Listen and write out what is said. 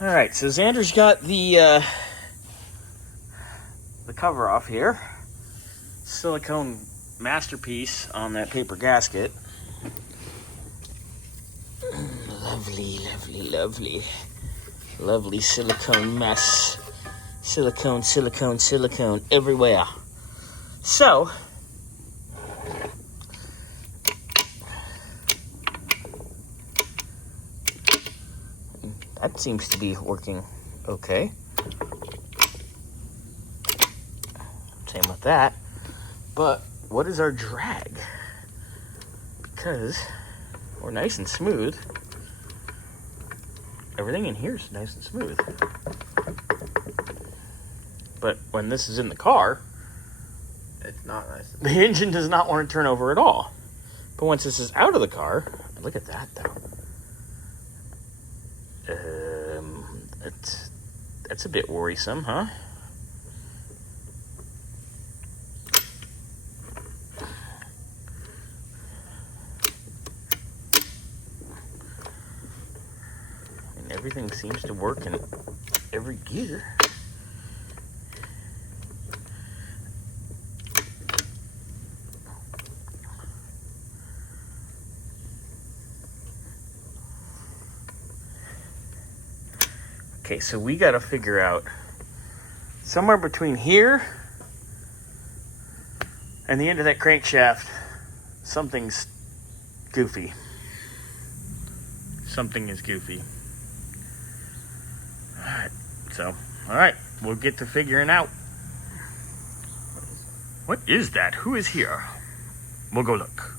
Alright, so Xander's got the cover off here. Silicone masterpiece on that paper gasket. Lovely, lovely, lovely. Lovely silicone mess. Silicone, silicone, silicone everywhere. So, that seems to be working okay. Same with that. But what is our drag? Because we're nice and smooth. Everything in here is nice and smooth. But when this is in the car, It's not nice. the engine does not want to turn over at all. But once this is out of the car, look at that though. That's a bit worrisome, huh? And everything seems to work in every gear. Okay, so we got to figure out somewhere between here and the end of that crankshaft, something's goofy. Something is goofy. All right, we'll get to figuring out. What is that? Who is here? We'll go look.